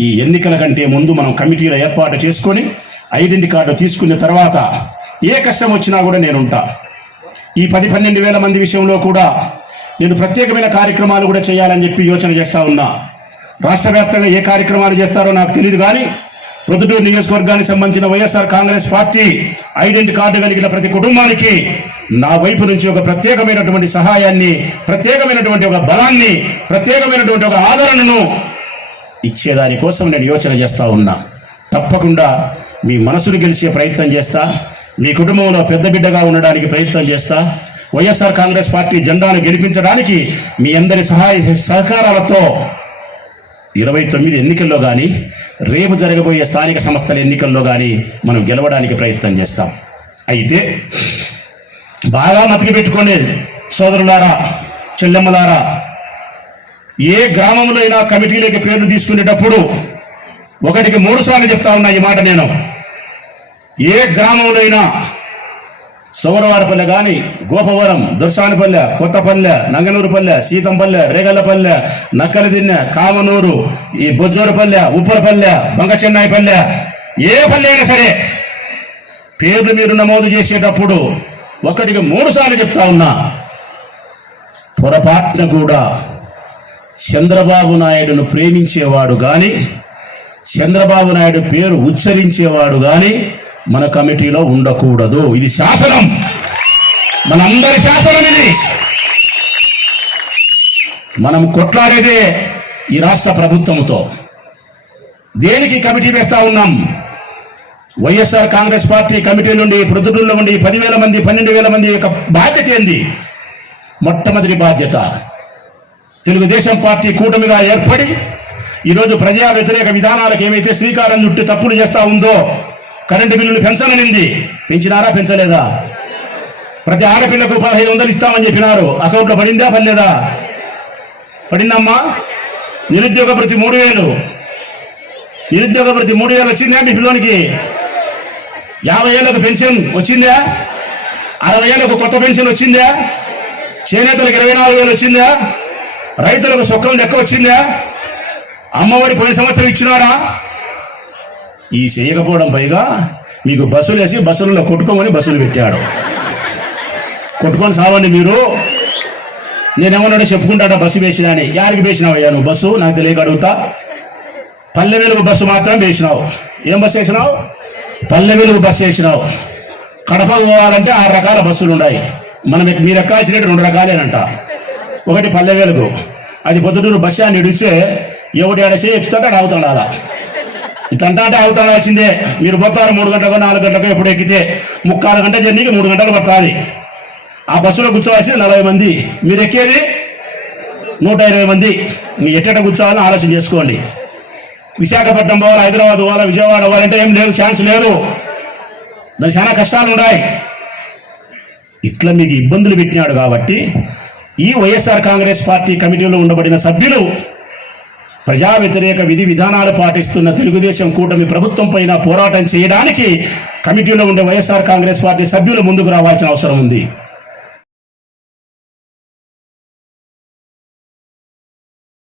ఈ ఎన్నికల కంటే ముందు మనం కమిటీల ఏర్పాటు చేసుకొని ఐడెంటి కార్డు తీసుకున్న తర్వాత ఏ కష్టం వచ్చినా కూడా నేనుంటా. ఈ పది పన్నెండు వేల మంది విషయంలో కూడా నేను ప్రత్యేకమైన కార్యక్రమాలు కూడా చేయాలని చెప్పి యోచన చేస్తూ ఉన్నా. రాష్ట్ర వ్యాప్తంగా ఏ కార్యక్రమాలు చేస్తారో నాకు తెలియదు కానీ ప్రొద్దుటూరు నియోజకవర్గానికి సంబంధించిన YSR Congress party identity card కలిగిన ప్రతి కుటుంబానికి నా వైపు నుంచి ఒక ప్రత్యేకమైనటువంటి సహాయాన్ని ప్రత్యేకమైనటువంటి ఒక బలాన్ని ప్రత్యేకమైనటువంటి ఒక ఆదరణను ఇచ్చేదాని కోసం నేను యోచన చేస్తూ ఉన్నా. తప్పకుండా మీ మనసును గెలిచే ప్రయత్నం చేస్తా. మీ కుటుంబంలో పెద్ద బిడ్డగా ఉండడానికి ప్రయత్నం చేస్తా. వైఎస్ఆర్ కాంగ్రెస్ పార్టీ జెండాను గెలిపించడానికి మీ అందరి సహాయ సహకారాలతో ఇరవై తొమ్మిది ఎన్నికల్లో కానీ రేపు జరగబోయే స్థానిక సంస్థల ఎన్నికల్లో కానీ మనం గెలవడానికి ప్రయత్నం చేస్తాం. అయితే బాగా మతికి పెట్టుకోండి సోదరులారా చెల్లెమ్మలారా. ఏ గ్రామంలో అయినా కమిటీలోకి పేర్లు తీసుకునేటప్పుడు ఒకటికి మూడు సార్లు చెప్తా ఉన్నా ఈ మాట నేను. ఏ గ్రామంలో అయినా సౌరవారపల్లె కానీ గోపవరం దుర్సానిపల్లె కొత్తపల్లె నంగనూరుపల్లె సీతంపల్లె రేగల్లపల్లె నక్కలదిన్నె కామనూరు ఈ బొజ్జోరపల్లె ఉప్పరపల్లె బంగచెన్నాయిపల్లె ఏ పల్లె అయినా సరే పేర్లు మీరు నమోదు చేసేటప్పుడు ఒకటికి మూడు సార్లు చెప్తా ఉన్నా. పొరపాటున కూడా చంద్రబాబు నాయుడును ప్రేమించేవాడు కానీ చంద్రబాబు నాయుడు పేరు ఉచ్చరించేవాడు కానీ మన కమిటీలో ఉండకూడదు. ఇది శాసనం. మనందరి శాసనం ఇది. మనం కొట్లాడేదే ఈ రాష్ట్ర ప్రభుత్వంతో దేనికి కమిటీ వేస్తా ఉన్నాం? వైఎస్ఆర్ కాంగ్రెస్ పార్టీ కమిటీ నుండి ప్రొద్దుటూరులో ఉండి పదివేల మంది పన్నెండు వేల మంది యొక్క బాధ్యత ఏంది? మొట్టమొదటి బాధ్యత తెలుగుదేశం పార్టీ కూటమిగా ఏర్పడి ఈరోజు ప్రజా వ్యతిరేక విధానాలకు ఏమైతే శ్రీకారం చుట్టి తప్పులు చేస్తూ ఉందో కరెంటు బిల్లులు పెంచాలనింది పెంచినారా పెంచలేదా? ప్రతి ఆడపిల్లకు పదహైదు వందలు ఇస్తామని చెప్పినారు. అకౌంట్లో పడిందా పడలేదా? పడిందమ్మా. నిరుద్యోగ ప్రతి మూడు వేలు. నిరుద్యోగ ప్రతి మూడు వేలు వచ్చిందా మీ పిల్లోనికి? యాభై ఏళ్ళకు పెన్షన్ వచ్చిందా? అరవై ఏళ్ళకు కొత్త పెన్షన్ వచ్చిందా? చేనేతలకు ఇరవై నాలుగు వేలు వచ్చిందా? రైతులకు సుఖం లెక్క వచ్చిందా? అమ్మఒడి పోయిన సంవత్సరం ఇచ్చినారా ఈ చేయకపోవడం పైగా మీకు బస్సులు వేసి బస్సులలో కొట్టుకోమని బస్సులు పెట్టాడు. కొట్టుకొని సావండి మీరు. నేనేమన్నా చెప్పుకుంటాడా బస్సు వేసినా అని? యారికి వేసినావయ్యా నువ్వు బస్సు? నాకు తెలియక అడుగుతా. పల్లె వెలుగు బస్సు మాత్రం వేసినావు. ఏం బస్సు వేసినావు? పల్లె వెలుగు బస్సు వేసినావు. కడప పోవాలంటే ఆరు రకాల బస్సులు ఉన్నాయి. మనం మీ రకాల్సినట్టు రెండు రకాలేనంట. ఒకటి పల్లె వెలుగు. అది పొద్దుటూరు బస్ స్టాండ్ ఇడిస్తే ఎవడు ఏడ చేస్తాడో ఆడ అవుతాడు అలా ఇతంటే అంటే వచ్చిందే మీరు పోతారు మూడు గంటలకు నాలుగు గంటలకు ఎప్పుడు ఎక్కితే. ముక్కాలు గంట జర్నీకి మూడు గంటలు పడుతుంది. ఆ బస్సులో కూర్చోవాల్సింది నలభై మంది. మీరు ఎక్కేది? నూట ఇరవై మంది. మీ ఎట్టట కూర్చోవాలని ఆలోచన చేసుకోండి. విశాఖపట్నం పోవాలి హైదరాబాద్ పోవాలి విజయవాడ పోవాలంటే ఏం లేదు ఛాన్స్ లేదు. దాని చాలా కష్టాలు ఉన్నాయి. ఇట్లా మీకు ఇబ్బందులు పెట్టినాడు కాబట్టి ఈ వైఎస్ఆర్ కాంగ్రెస్ పార్టీ కమిటీలో ఉండబడిన సభ్యులు ప్రజా వ్యతిరేక విధి విధానాలు పాటిస్తున్న తెలుగుదేశం కూటమి ప్రభుత్వం పైన పోరాటం చేయడానికి కమిటీలో ఉండే వైఎస్ఆర్ కాంగ్రెస్ పార్టీ సభ్యులు ముందుకు రావాల్సిన అవసరం ఉంది.